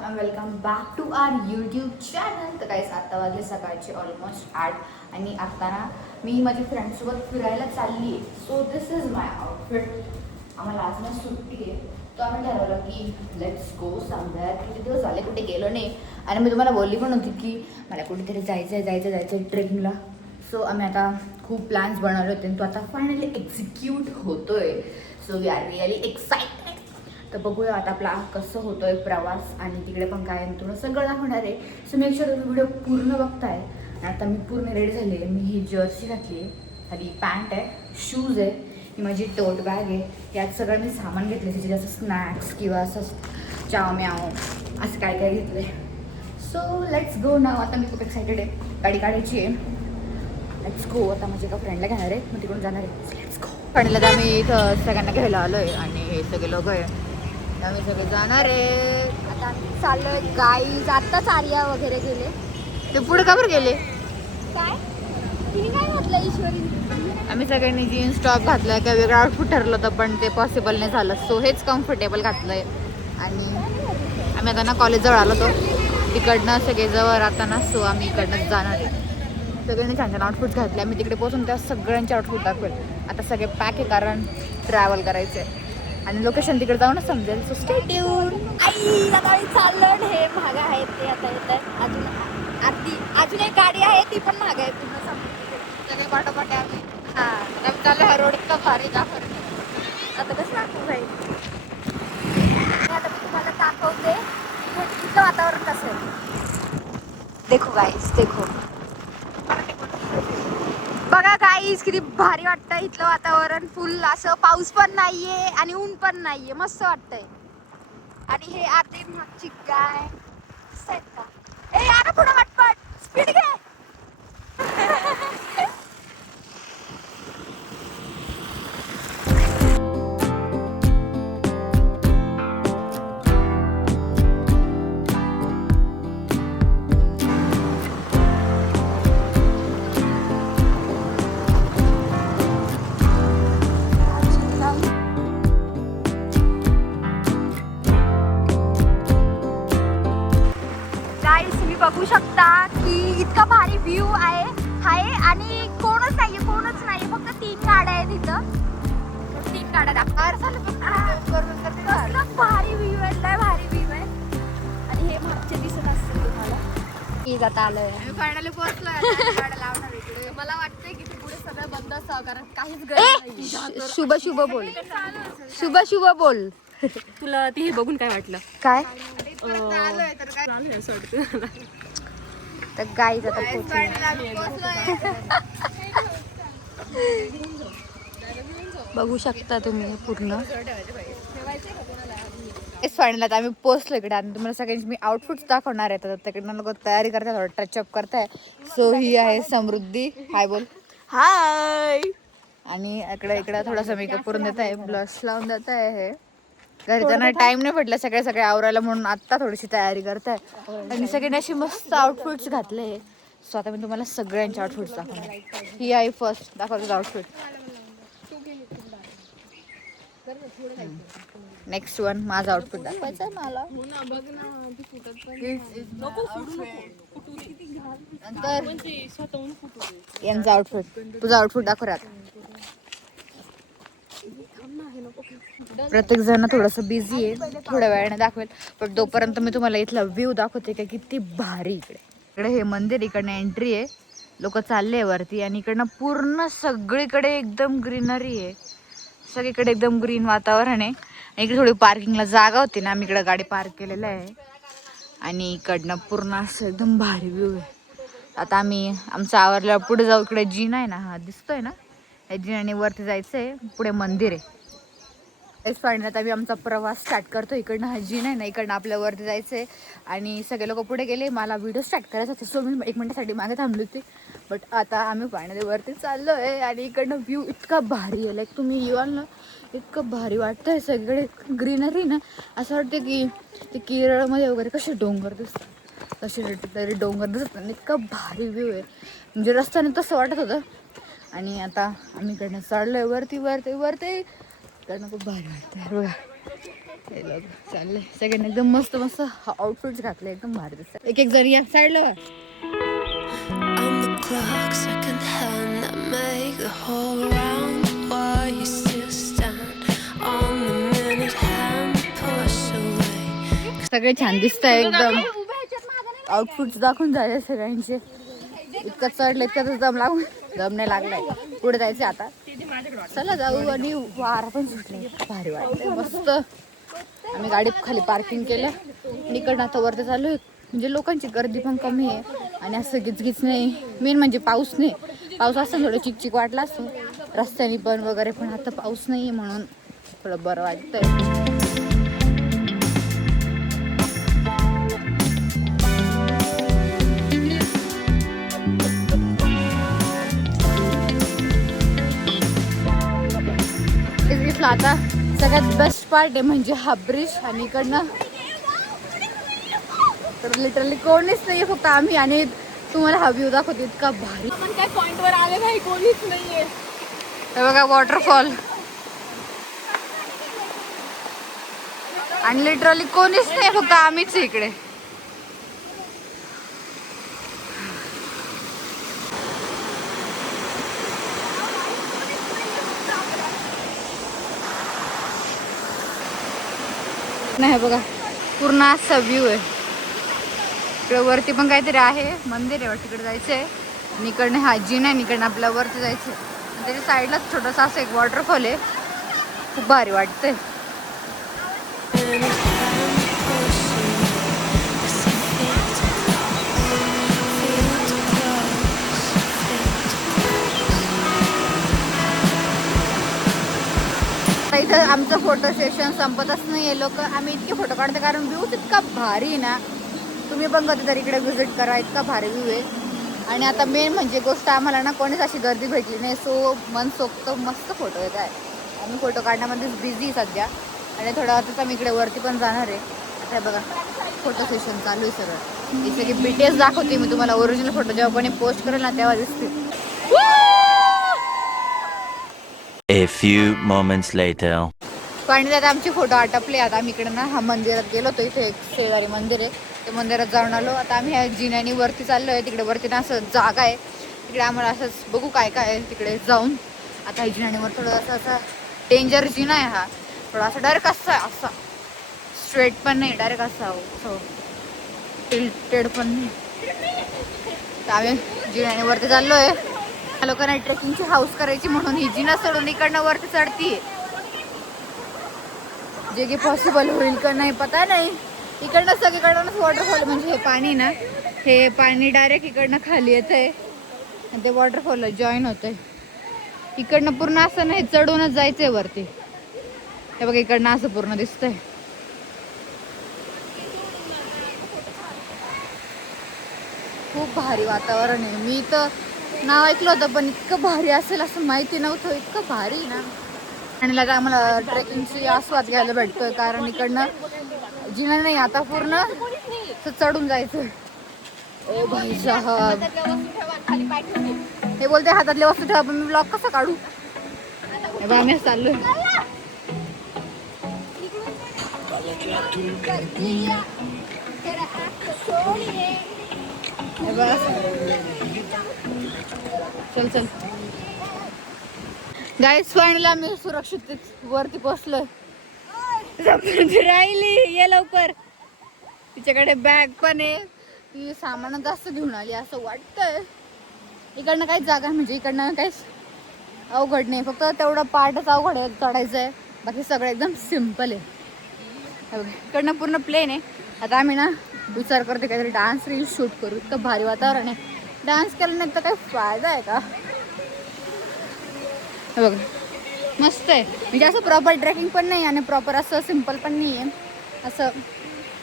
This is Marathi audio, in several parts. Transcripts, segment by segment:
All and welcome back to our YouTube channel. तर काहीच आत्ता वाजले सकाळचे ऑलमोस्ट 8 आणि आत्ता ना मी माझ्या फ्रेंड्ससोबत फिरायला चालली आहे. So this is my outfit. आम्हाला आज ना सुट्टी आहे, तो आम्ही ठरवलं की लेट्स गो समवेअर. किती दिवस झाले कुठे गेलो नाही आणि मी तुम्हाला बोलली पण होती की मला कुठेतरी जायचं आहे ट्रेकिंगला. सो आम्ही आता खूप प्लॅन्स बनवले होते आणि तो आता फायनली एक्झिक्यूट होतोय. So we are really excited. तर बघूया आता आपला कसं होतोय प्रवास आणि तिकडे पण काय तुला सगळं दाखवणार आहे. सो मेक शुअर तुम्ही व्हिडिओ पूर्ण बघताय. आणि आता मी पूर्ण रेडी झाली आहे. मी ही जर्सी घातली आहे, खाली पॅन्ट आहे, शूज आहे, ही माझी टोट बॅग आहे. यात सगळं मी सामान घेतलं त्याचे असं स्नॅक्स किंवा असं चाव म्याव असं काय काय घेतलं आहे. सो लेट्स गो नाव. आता मी खूप एक्सायटेड आहे, गाडी काढायची आहे. Let's go. आता माझ्या एका फ्रेंडला घेणार आहे, मग तिकडून जाणार आहे. Let's go. फ्रेंडला तर आम्ही इथं सगळ्यांना घ्यायला आलो आहे आणि हे सगळे लोक आहे, आम्ही सगळे जाणार आहे. आता आम्ही चाललोय गाईज. आत्ताच आर्या वगैरे गेले. ते पुढे का बरं गेले? काय तिने काय घातलं ईश्वरी? आम्ही सगळ्यांनी जीन्स टॉप घातलाय. काय वेगळं आउटफिट ठरलं होतं पण ते पॉसिबल नाही झालं. सो हेच कम्फर्टेबल घातलंय आणि आम्ही आता ना कॉलेजजवळ आलो होतो, तिकडनं सगळे जवळ राहताना. सो आम्ही इकडनंच जाणार आहे. सगळ्यांनी छान छान आउटफिट घातले. आम्ही तिकडे पोहोचून त्या सगळ्यांचे आउटफिट दाखवेल. आता सगळे पॅक आहे कारण ट्रॅव्हल करायचं आहे आणि लोकेशन तिकडे जाऊनच समजेल. So stay tune. आई आता आम्ही चाललो. हे भाग आहेत ते आता येत आहे. अजून एक गाडी आहे, ती पण भाग आहे. पूर्ण समजून सगळे पाठोपाठ आम्ही हां चालू हा रोड इतका भारी दाखवतो. आता कसं दाखवू भाई? आता मी तुम्हाला दाखवते इथलं वातावरण कसं आहे. देखो गाईज, देखो. बघा गाईज, किती भारी वाटतंय इथलं वातावरण. फुल असं पाऊस पण नाहीये आणि ऊन पण नाहीये, मस्त वाटतंय. आणि हे आते मागची गाय मस्त आहेत का? ए आता पुढे पटपट स्पीड घे. बघू शकता की इतका भारी व्ह्यू आहे आणि कोणच नाहीये, फक्त 3 गाड्या आहेत इथं. 3 गाड्या दाखवा. भारी व्ह्यू आहे, लय भारी व्ह्यू आहे. आणि हे मागचे दिसत असतील तुम्हाला. मी जाता आलोय, फायनली पोहोचलोय. गाड्या लावणार इकडे. मला वाटतंय की पुढे सगळं बंद असावं कारण काहीच गरज नाही. शुभ शुभ बोल. तुला ते हे बघून काय वाटलं? काय चालू असं वाटतं. तर गाईज आता बघू शकता तुम्ही पूर्ण. फायनल आता आम्ही पोहोचलो इकडे आणि तुम्हाला सगळ्यांची मी आउटफिट्स दाखवणार आहे. तर तिकडनं लोक तयारी करतात, थोडं टचअप करताय. सो ही आहे समृद्धी. हाय बोल. हाय. आणि इकडे थोडासा मेकअप करून देत आहे, ब्लश लावून देत आहे. हे घरी त्यांना टाइम नाही भेटला सगळे आवरायला म्हणून आता थोडीशी तयारी करताय आणि सगळ्यांनी अशी मस्त आउटफिट्स घातले. सो आता मी तुम्हाला सगळ्यांचे आउटफिट्स दाखवणार. ही आहे फर्स्ट दाखवतो आउटफिट. नेक्स्ट वन माझा आउटफिट दाखवायचा आहे मला. नंतर यांचा आउटफिट. तुझा आउटफिट दाखव राहत. प्रत्येक जण थोडंसं बिझी आहे, थोड्या वेळाने दाखवेल. पण तोपर्यंत मी तुम्हाला इथला व्ह्यू दाखवते का किती भारी. इकडे हे मंदिर, इकडनं एंट्री आहे. लोक चालले वरती आणि इकडनं पूर्ण सगळीकडे एकदम ग्रीनरी आहे. सगळीकडे एकदम ग्रीन वातावरण आहे. इकडे थोडी पार्किंगला जागा होती ना, आम्ही इकडे गाडी पार्क केलेलं आहे आणि इकडनं पूर्ण असं एकदम भारी व्ह्यू आहे. आता आम्ही आमचं आवरल्यावर पुढे जाऊ. इकडे जिना आहे ना, हा दिसतोय ना, या जिन्याने वरती जायचं आहे. पुढे मंदिर आहे. फायनल आता आम्ही आमचा प्रवास स्टार्ट करतो. इकडनं हा जिना आहे ना, इकडनं आपल्यावरती जायचं आहे आणि सगळे लोक पुढे गेले. मला व्हिडिओ स्टार्ट करायचा होता, सो मी 1 मिनिटासाठी मागे थांबली होती. बट आता आम्ही फायनली वरती चाललो आहे आणि इकडनं व्ह्यू इतका भारी आहे. लाईक तुम्ही येवाल ना, इतकं भारी वाटतं आहे. सगळीकडे ग्रीनरी ना, असं वाटतं की ते केरळमध्ये वगैरे कसे डोंगर दिसतात तसे तरी डोंगर दिसत नाही. इतकं भारी व्ह्यू आहे. म्हणजे रस्त्याने तसं वाटत होतं. आणि आता आम्ही इकडनं चढलो आहे वरती. इकडनं खूप भारी वाटतं बघा. हे लोक चाललंय सगळ्यांनी एकदम मस्त मस्त आउटफिट्स घातले एकदम भारी दिसतात. एक एक जरी या साईडला बघ. I'm the clock, second hand that make the whole round. Why you still stand on the minute hand push away? सगळे छान दिसत आहे एकदम. आउटफिट्स दाखवून झाले सगळ्यांचे. इतकं चढलं इतकं दम लागून दम नाही लागलाय. पुढे जायचं आता. चला जाऊ. आणि वारा पण सुटले भारी वाटतंय मस्त. आम्ही गाडी खाली पार्किंग केलं. इकडनं आता वरती चालू आहे. म्हणजे लोकांची गर्दी पण कमी आहे आणि असं गिचगिच नाही. मेन म्हणजे पाऊस नाही. पाऊस असतं थोडं चिकचिक वाटलं असतं रस्त्याने पण वगैरे, पण आता पाऊस नाही आहे म्हणून थोडं बरं वाटतंय. आता सगळ्यात बेस्ट पार्ट आहे म्हणजे हा ब्रिज. आणि इकडनं तर लिटरली कोणीच नाही, फक्त आम्ही. आणि तुम्हाला हा व्ह्यू दाखवतो इतका भारी. आपण काय पॉइंट वर आले नाही, कोणीच नाहीये. हे बघा वॉटरफॉल. आणि लिटरली कोणीच नाही, फक्त आम्हीच इकडे. नाही बघा पूर्ण असा व्ह्यू आहे. इकडे वरती पण काहीतरी आहे, मंदिर आहे तिकडे जायचंय. आणि इकडनं हा जिना आहे, इकडनं आपल्या वरती जायचंय. त्याच्या साईडलाच छोटासा असं एक वॉटरफॉल आहे. खूप भारी वाटतंय. इथं आमचं फोटो सेशन संपतच नाहीये. लोक आम्ही इतके फोटो काढतो कारण व्ह्यू इतका भारी आहे ना. तुम्ही पण कधीतरी इकडे व्हिजिट करा, इतका भारी व्ह्यू आहे. आणि आता मेन म्हणजे गोष्ट आम्हाला ना कोणीच अशी गर्दी भेटली नाही, सो मनसोक्त मस्त फोटो येत आहे. आम्ही फोटो काढण्यामध्येच बिझी सध्या. आणि थोड्या वेळातच आम्ही इकडे वरती पण जाणार आहे. आता बघा फोटो सेशन चालू आहे सगळं. हे सगळे BTS दाखवते मी तुम्हाला. ओरिजिनल फोटो जेव्हा कोणी पोस्ट करेल ना तेव्हा दिसतील. A few moments later. पाणी आता आमचे फोटो आटपले. आता आम्ही इकडे ना हा मंदिरात गेलो होतो. इथे एक शेजारी मंदिर आहे, ते मंदिरात जाऊन आलो. आता आम्ही ह्या जिन्यानी वरती चाललो आहे. तिकडे वरती ना असं जागा आहे, तिकडे आम्हाला असंच बघू काय काय आहे तिकडे जाऊन. आता ह्या जिन्यानीवर थोडं असं असा डेंजर जिना आहे हा. थोडा असा डायरेक्ट असा असा स्ट्रेट पण नाही, डायरेक्ट असा टिल्टेड पण नाही. तर आम्ही जिन्यानी वरती चाललो आहे. लोकांना ट्रेकिंगची हाऊस करायची म्हणून ही जिना सोडून इकडनं वरती चढतीये. जे की पॉसिबल होईल का नाही पता नाही. इकडनं सगळीकडूनच वॉटरफॉल म्हणजे हे पाणी ना, हे पाणी डायरेक्ट इकडनं खाली येत आहे आणि ते वॉटरफॉलला जॉईन होत आहे. इकडनं पूर्ण असं नाही, चढूनच जायचंय वरती. हे बघा इकडनं असं पूर्ण दिसतंय. खूप भारी वातावरण आहे. मी तर नाव ऐकलं होतं पण इतकं भारी असेल असं माहिती नव्हतं. इतकं भारी ना. आणि लगा आम्हाला ट्रेकिंगची आस्वाद घ्यायला भेटतोय कारण इकडनं जिना नाही, आता पूर्ण चढून जायचं. ओ भाई साहब, हे बोलते हातातले वस्तू ठेवा, पण मी ब्लॉग कसा काढू. आम्ही चाललोय. चल चल गाईस, फायनली आम्ही सुरक्षित वरती पोहोचलोय. राहिली ये लवकर. तिच्याकडे बॅग पण आहे, ती सामान जास्त घेऊन आली असं वाटतंय. इकडनं काहीच जागा म्हणजे इकडनं काहीच अवघड नाही, फक्त तेवढं पार्टच अवघड आहे चढायचं आहे. बाकी सगळं एकदम सिम्पल आहे. इकडनं पूर्ण प्लेन आहे. आता आम्ही ना विचार करते काहीतरी डान्स रील शूट करू. इतकं भारी वातावरण आहे. डान्स केल्यानंतर तर काही फायदा आहे का. हे बघ मस्त आहे. म्हणजे असं प्रॉपर ट्रेकिंग पण नाही आणि प्रॉपर असं सिम्पल पण नाही आहे. असं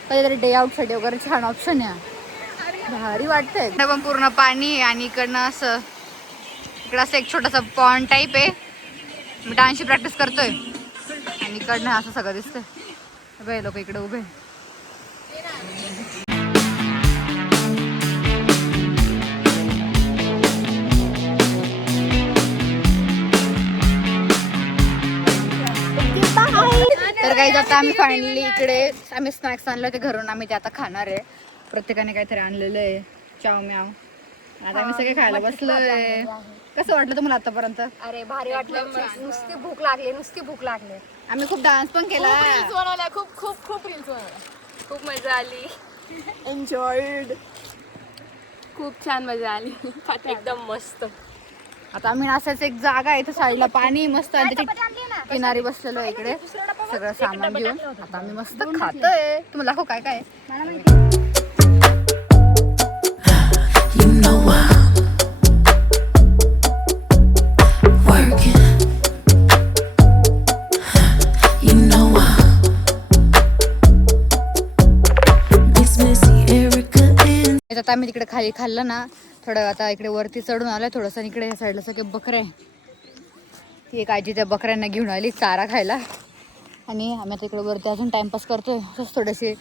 काहीतरी डे आउटसाठी वगैरे छान ऑप्शन आहे. भारी वाटतंय. पण पूर्ण पाणी आहे आणि इकडनं असं इकडं असं एक छोटासा पॉन्ड टाईप आहे. मी डान्सची प्रॅक्टिस करतोय आणि इकडनं असं सगळं दिसतंय. बघा लोक इकडे उभे. तर काही आता आम्ही फायनली इकडे आम्ही स्नॅक्स आणले होते घरून, आम्ही ते आता खाणार आहे. प्रत्येकाने काहीतरी आणलेलं आहे, चाव म्याव. आता आम्ही सगळे खायला बसलोय. कसं वाटलं तुम्हाला आतापर्यंत? अरे भारी वाटलं, नुसती भूक लागली, नुसती भूक लागली. आम्ही खूप डान्स पण केला. रील्स बनवल्या, खूप खूप खूप रील्स बनवल्या. खूप मजा आली. एन्जॉयड. खूप छान मजा आली. एकदम मस्त. आता आम्ही असंच एक जागा आहे इथं साईडला पाणी मस्त आणि त्याच्या किनारी बसलेलो आहे इकडे सगळं सामान घेऊन. आता आम्ही मस्त खातोय. तुम्हाला दाखव काय काय You know I'm working. You know I'm Miss Missy Erica in. आता आम्ही तिकडे खाली खाल्लं ना थोडं. आता इकडे वरती चढून आलं थोडंसं. इकडे ह्या साईडला सगळे बकरे आहे. ती एक आजी त्या बकऱ्यांना घेऊन आली चारा खायला. आणि आम्ही आता इकडे वरती अजून टाइमपास करतोय असंच थोडेसे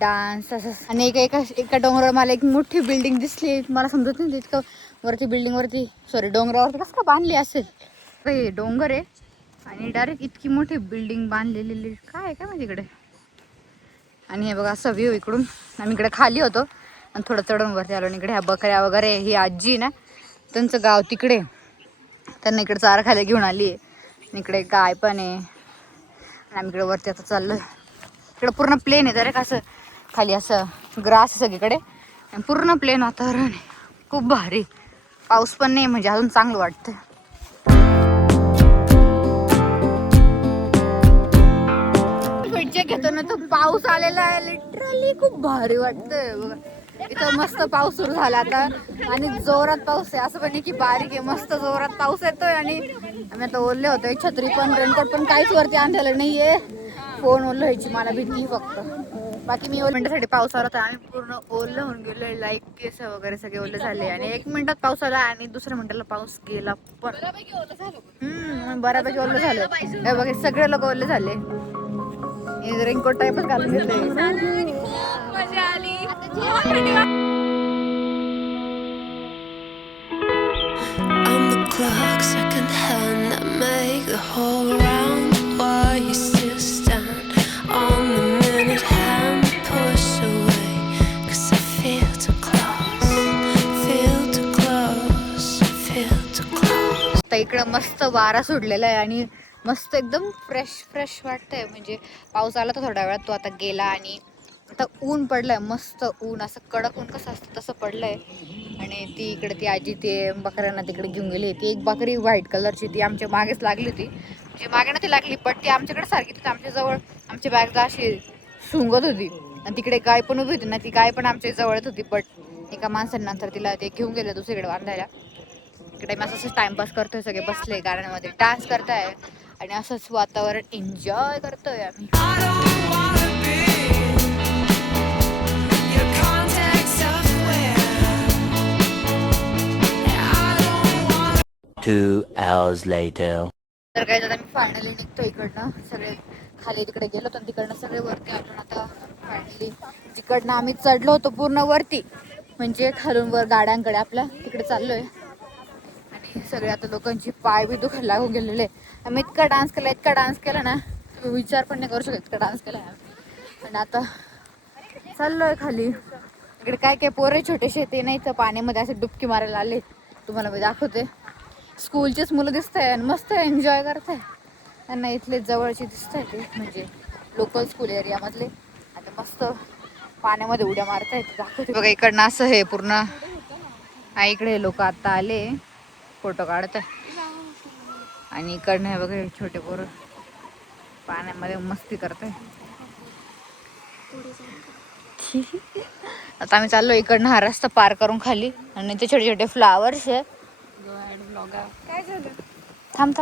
डान्स असंच. आणि एका डोंगरावर मला एक मोठी बिल्डिंग दिसली. मला समजत नाही इतकं वरती बिल्डिंगवरती डोंगरावरती कसं काय बांधली असेल. हे डोंगर आहे आणि डायरेक्ट इतकी मोठी बिल्डिंग बांधलेली काय आहे काय माहिती इकडे. आणि हे बघा असं व्ह्यू इकडून. आम्ही इकडे खाली होतो आणि थोडं चढून वरती आलो. आणि इकडे ह्या बकऱ्या वगैरे ही आजी ना त्यांचं गाव तिकडे, त्यांना इकडे चारा खायला घेऊन आली आहे. इकडे गाय पण आहे. आणि आम्ही इकडे वरती आता चाललो. इकडे पूर्ण प्लेन आहे डायरेक्ट असं खाली असं ग्रास आहे सगळीकडे आणि पूर्ण प्लेन वातावरण आहे. खूप भारी. पाऊस पण नाही म्हणजे अजून चांगलं वाटतं. घेतो ना तो पाऊस आलेला आहे लिटरली खूप भारी वाटतंय बघा. इथं मस्त पाऊस सुरू झाला आता आणि जोरात पाऊस आहे. असं पण नाही की बारीक आहे, मस्त जोरात पाऊस येतोय. आणि आम्ही आता ओरले होतोय. छत्री पण रेनकोट पण काहीच वरती आणलेलं नाहीये. फोन ओरलं व्हायची मला भीती फक्त. बाकी मी मिनिटासाठी पाऊस आला तर आम्ही पूर्ण ओरलं होऊन गेलो. लाईक केस वगैरे सगळे ओले झाले. आणि 1 मिनिटात पाऊस आला आणि दुसऱ्या मिनिटाला पाऊस गेला पण. बऱ्यापैकी ओलं झालं. हे बघा सगळे लोक ओले झाले. रेनकोट टाईपच घालून घेतले. मजा आली. I'm the clock, second hand that make the whole round. Why you still stand on the minute hand, push away, 'cause I feel too close, feel too close, feel too close. आता इकडं मस्त वारा सुटलेला आहे आणि मस्त एकदम फ्रेश वाटतंय. म्हणजे पाऊस आला तर थोड्या वेळात तो आता गेला. आणि आता ऊन पडलंय मस्त ऊन. असं कडक ऊन कसं असतं तसं पडलंय. आणि ती इकडे ती आजी ते बकऱ्यांना तिकडे घेऊन गेली. ती एक बकरी व्हाईट कलरची ती आमच्या मागेच लागली होती. म्हणजे मागे ना ती लागली बट ती आमच्याकडे सारखी होती. आमच्या जवळ आमच्या बॅगला अशी सुंगत होती. आणि तिकडे गाय पण उभी होती ना, ती गाय पण आमच्या जवळच होती. बट एका माणसानंतर तिला ते घेऊन गेले दुसरीकडे बांधायला. इकडे मी असंच टाइमपास करतोय. सगळे बसले गार्डनमध्ये डान्स करताय आणि असंच वातावरण एन्जॉय करतोय आम्ही. I don't wanna be your contact software. I don't wanna. 2 hours later. तर काय आता मी फायनली निघतो इकडनं. सगळे खाली तिकडे गेलो तर तिकडनं सगळे वरती आलो. आता फायनली जिकडनं आम्ही चढलो होतो पूर्ण वरती म्हणजे खालून वर गाड्यांकडे आपल्या तिकडे चाललोय. आणि सगळे आता लोकांची पाय बी दुखायला लागून गेलेले. आम्ही इतका डान्स केला ना तुम्ही विचार पण नाही करू शकत इतका डान्स केला. आणि आता चाललोय खाली. इकडे काय काय पोरे छोटेसे ते नाही तर पाण्यामध्ये असे डुबकी मारायला आले. तुम्हाला मी दाखवते. स्कूलचेच मुलं दिसत आहे आणि मस्त एन्जॉय करत आहे. त्यांना इथले जवळचे दिसत आहे ते म्हणजे लोकल स्कूल एरियामधले. आता मस्त पाण्यामध्ये उड्या मारत आहेत. दाखवते बघा इकडनं असं हे पूर्ण. इकडे लोक आता आले फोटो काढत आहे. आणि इकडनं हे बघा छोटे पोरं पाण्यामध्ये मस्ती करत आहे. आता आम्ही चाललो इकडनं हा रस्ता पार करून खाली. आणि ते छोटे छोटे फ्लावर्स आहे. काय झालं? थांब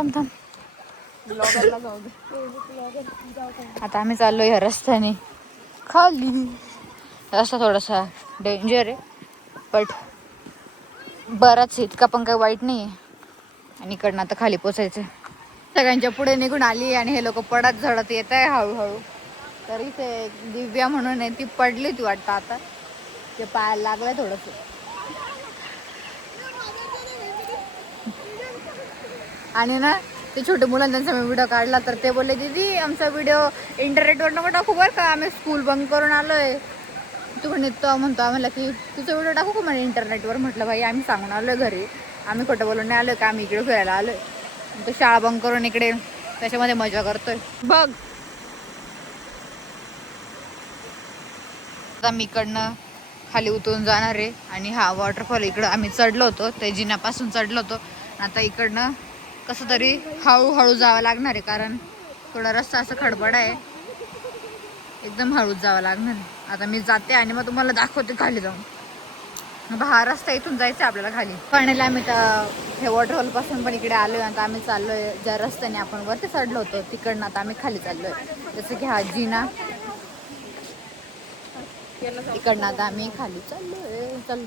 ब्लॉगरला जाऊ दे. आता आम्ही चाललो ह्या रस्त्याने खाली. रस्ता थोडासा डेंजर आहे बट बराच इतका पण काही वाईट नाही आहे. आणि इकडनं आता खाली पोचायचं. सगळ्यांच्या पुढे निघून आली आणि हे लोक पडत झडत येत आहे हळूहळू. तर इथे दिव्या म्हणून आहे ती पडली ती वाटतं आता. ते पायाला लागलंय थोडंसं. आणि ना ते छोटे मुलांचा मी व्हिडिओ काढला तर ते बोलले दीदी आमचा व्हिडिओ इंटरनेटवर नको टाकू बरं का, आम्ही स्कूल बंक करून आलोय. तू म्हणतो आम्हाला की तुझा व्हिडिओ टाकू का म्हणे इंटरनेटवर. म्हटलं भाई आम्ही सांगून आलोय घरी, आम्ही खोटं बोलून नाही आलोय का, आम्ही इकडे फिरायला आलोय. तो शाळा बंक करून इकडे त्याच्यामध्ये मजा करतोय. बघ आता मी इकडनं खाली उतरून जाणार आहे आणि हा वॉटरफॉल इकडं आम्ही चढलो होतो, ते जिन्यापासून चढलो होतो. आता इकडनं कसं तरी हळूहळू जावं लागणार आहे, कारण थोडा रस्ता असं खडबड आहे, एकदम हळूच जावं लागणार आहे. आता मी जाते आणि मग तुम्हाला दाखवते खाली जाऊन. आता हा रस्ता इथून जायचा आपल्याला खाली. फायनली आम्ही तर हे वॉटरफॉल पासून पण इकडे आलोय. आता आम्ही चाललोय ज्या रस्त्याने आपण वरती चढलो होतो तिकडनं आता आम्ही खाली चाललोय. जसं की हा जिना, इकडनं आता आम्ही खाली चाललोय. चल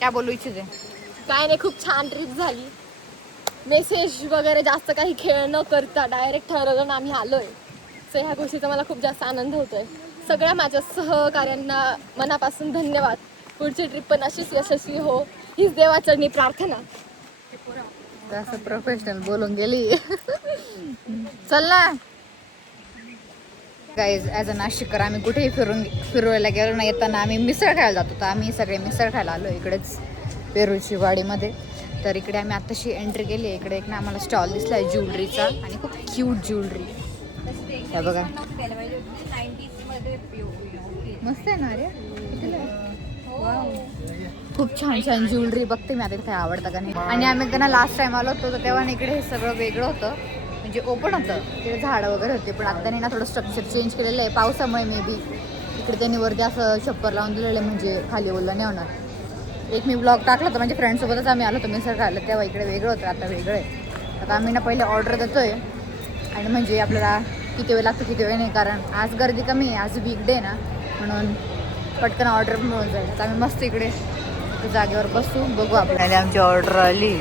काय बोलू इच्छिते? काय नाही, खूप छान ट्रिप झाली. मेसेज वगैरे जास्त काही खेळ न करता डायरेक्ट ठरवलं ना आम्ही आलोय. सो ह्या गोष्टीचा मला खूप जास्त आनंद होतोय. सगळ्या माझ्या सहकार्यांना मनापासून धन्यवाद. पुढची ट्रिप पण अशीच यशस्वी हो, हीच देवाचरणी प्रार्थना. असं प्रोफेशनल बोलून गेली. चल ना गाईज, ॲज अ नाशिककर आम्ही कुठेही फिरवायला गेलो ना, येताना आम्ही मिसळ खायला जातो. तर आम्ही सगळे मिसळ खायला आलो इकडेच पेरूची वाडीमध्ये. तर इकडे आम्ही आत्ताशी एंट्री केली आहे. इकडे एक ना आम्हाला स्टॉल दिसला आहे ज्वेलरीचा आणि खूप क्यूट ज्वेलरी. हे बघा मस्त आहे ना रे, खूप छान छान ज्वेलरी. बघते मी आता काही आवडतं का नाही. आणि आम्ही त्यांना लास्ट टाइम आलो होतो तर तेव्हा इकडे हे सगळं वेगळं होतं, म्हणजे ओपन होतं, तिकडे झाडं वगैरे होते. पण आता ना थोडं स्ट्रक्चर चेंज केलेलं आहे पावसामुळे मे बी. इकडे त्यांनी वरती असं छप्पर लावून दिलेलं आहे, म्हणजे खाली ओलं नाही होणार. एक मी ब्लॉग टाकला होता म्हणजे फ्रेंडसोबतच आम्ही आलो होतो मिसळ खायला, तेव्हा इकडे वेगळं होतं, आता वेगळं आहे. आता आम्ही ना पहिले ऑर्डर देतोय आणि म्हणजे आपल्याला किती वेळ लागतो किती वेळ नाही, कारण आज गर्दी कमी आहे, आज वीकडे ना, म्हणून पटकन ऑर्डर मिळून जाईल. आता आम्ही मस्त इकडे जागेवर बसू, बघू आपल्याला आमची ऑर्डर आली.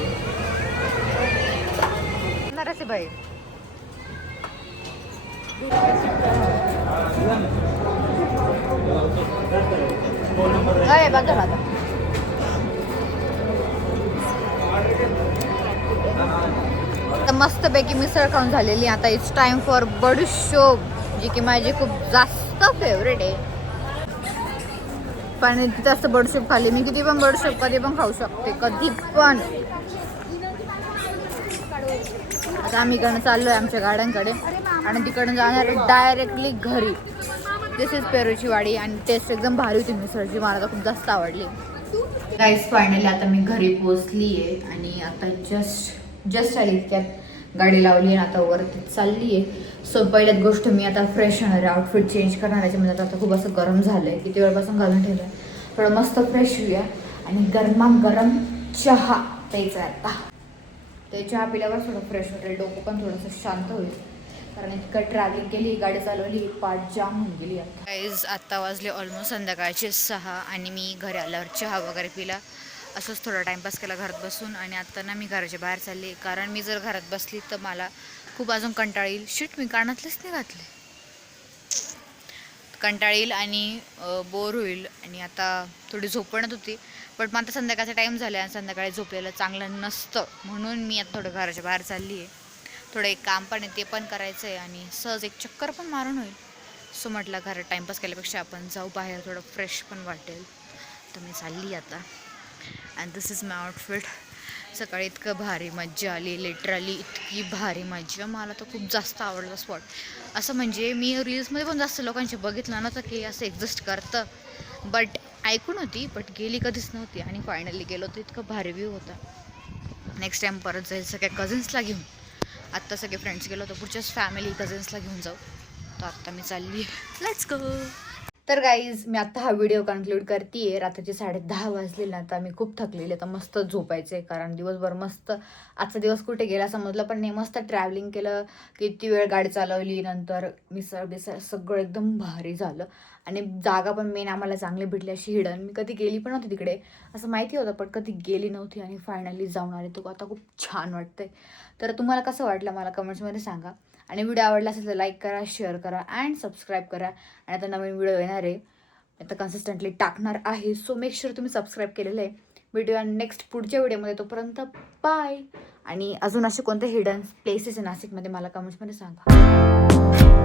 भाई बघा बघा तर मस्तपैकी मिसळ खाऊन झालेली. आता इट्स टाइम फॉर बडीशोप, जी की माझी खूप जास्त फेवरेट आहे. पण तिथं असं बडीशोप खाल्ली मी, किती पण बडीशोप कधी पण खाऊ शकते, कधी पण. आता आम्ही इकडनं चाललोय आमच्या गाड्यांकडे आणि तिकडनं जाणार आहे डायरेक्टली घरी. दिस इज पेरूची वाडी आणि टेस्ट एकदम भारी होती मिसळची, मला तर खूप जास्त आवडली. गाईस फायनली आता मी घरी पोहोचली आहे आणि आता जस्ट आली, त्यात गाडी लावली आणि आता वरती चालली आहे. सो पहिल्याच गोष्ट मी आता फ्रेश होणार आहे, आउटफिट चेंज करणार आहे. म्हणजे आता खूप असं गरम झालं आहे, किती वेळपासून घालून ठेवलं आहे. थोडं मस्त फ्रेश होऊया आणि गरमागरम चहा प्यायचा आहे आता. ते चहा पिल्यावर थोडं फ्रेश होईल, डोकं पण थोडंसं शांत होईल, कारण इतकं ट्रॅव्हलिंग केली, गाडी चालवली, पाठ जाम होऊन गेली. गाईज आता वाजले ऑलमोस्ट संध्याकाळचे 6 आणि मी घरी आल्यावर चहा वगैरे पिला, असंच थोडा टाईमपास केला घरात बसून. आणि आता ना मी घराच्या बाहेर चालले, कारण मी जर घरात बसली तर मला खूप अजून कंटाळ येईल. शिट, मी कानातलेच नाही घातले, कंटाळ येईल आणि बोर होईल. आणि आता थोडी झोपणत होती, पण मग आता संध्याकाळचा टाईम झाला आणि संध्याकाळी झोपलेलं चांगलं नसतं, म्हणून मी आता थोडं घराच्या बाहेर चालली आहे. थोडं एक काम पण आहे, ते पण करायचं आहे आणि सहज एक चक्कर पण मारून होईल. सो म्हटलं घरात टाईमपास केल्यापेक्षा आपण जाऊ बाहेर, थोडं फ्रेश पण वाटेल. तर मी चालली आता. And this is my outfit. सकाळी इतकं भारी मज्जा आली, लिटरली इतकी भारी मज्जा, मला तर खूप जास्त आवडलं स्पॉट. असं म्हणजे मी रील्समध्ये पण जास्त लोकांचे बघितलं नव्हतं की असं एक्झिस्ट करतं, बट ऐकून होती, बट गेली कधीच नव्हती. आणि फायनली गेलो तर इतकं भारी व्ह्यू होता. नेक्स्ट टाईम परत जाईल सगळ्या कझिन्सला घेऊन. आत्ता सगळे फ्रेंड्स गेलो तर पुढच्याच फॅमिली कझिन्सला घेऊन जाऊ. तर आत्ता मी चालली, लेट्स गो. तर गाईज मी आत्ता हा व्हिडिओ कन्क्लूड करते आहे. रात्रीचे 10:30 वाजले ना, तर मी खूप थकलेले, तर मस्त झोपायचं आहे, कारण दिवसभर मस्त आजचा दिवस कुठे गेला समजलं पण नाही. मस्त ट्रॅव्हलिंग केलं, किती वेळ गाडी चालवली, नंतर मिसळ सगळं एकदम भारी झालं. आणि जागा पण मेन आम्हाला चांगली भेटली, अशी हिडन. मी कधी गेली पण नव्हती तिकडे, असं माहिती होतं पण कधी गेली नव्हती आणि फायनली जाऊन आले. तो आता खूप छान वाटतंय. तर तुम्हाला कसं वाटलं मला कमेंट्समध्ये सांगा. आणि व्हिडिओ आवडला असेल तर लाईक करा, शेअर करा अँड सबस्क्राईब करा. आणि आता नवीन व्हिडिओ येणार आहे, आता कन्सिस्टंटली टाकणार आहे, सो मेक शुअर तुम्ही सबस्क्राईब केलेलं आहे. व्हिडिओ नेक्स्ट पुढच्या व्हिडिओमध्ये. तोपर्यंत बाय. आणि अजून असे कोणते हिडन प्लेसेस आहे नाशिकमध्ये मला कमेंट्समध्ये सांगा.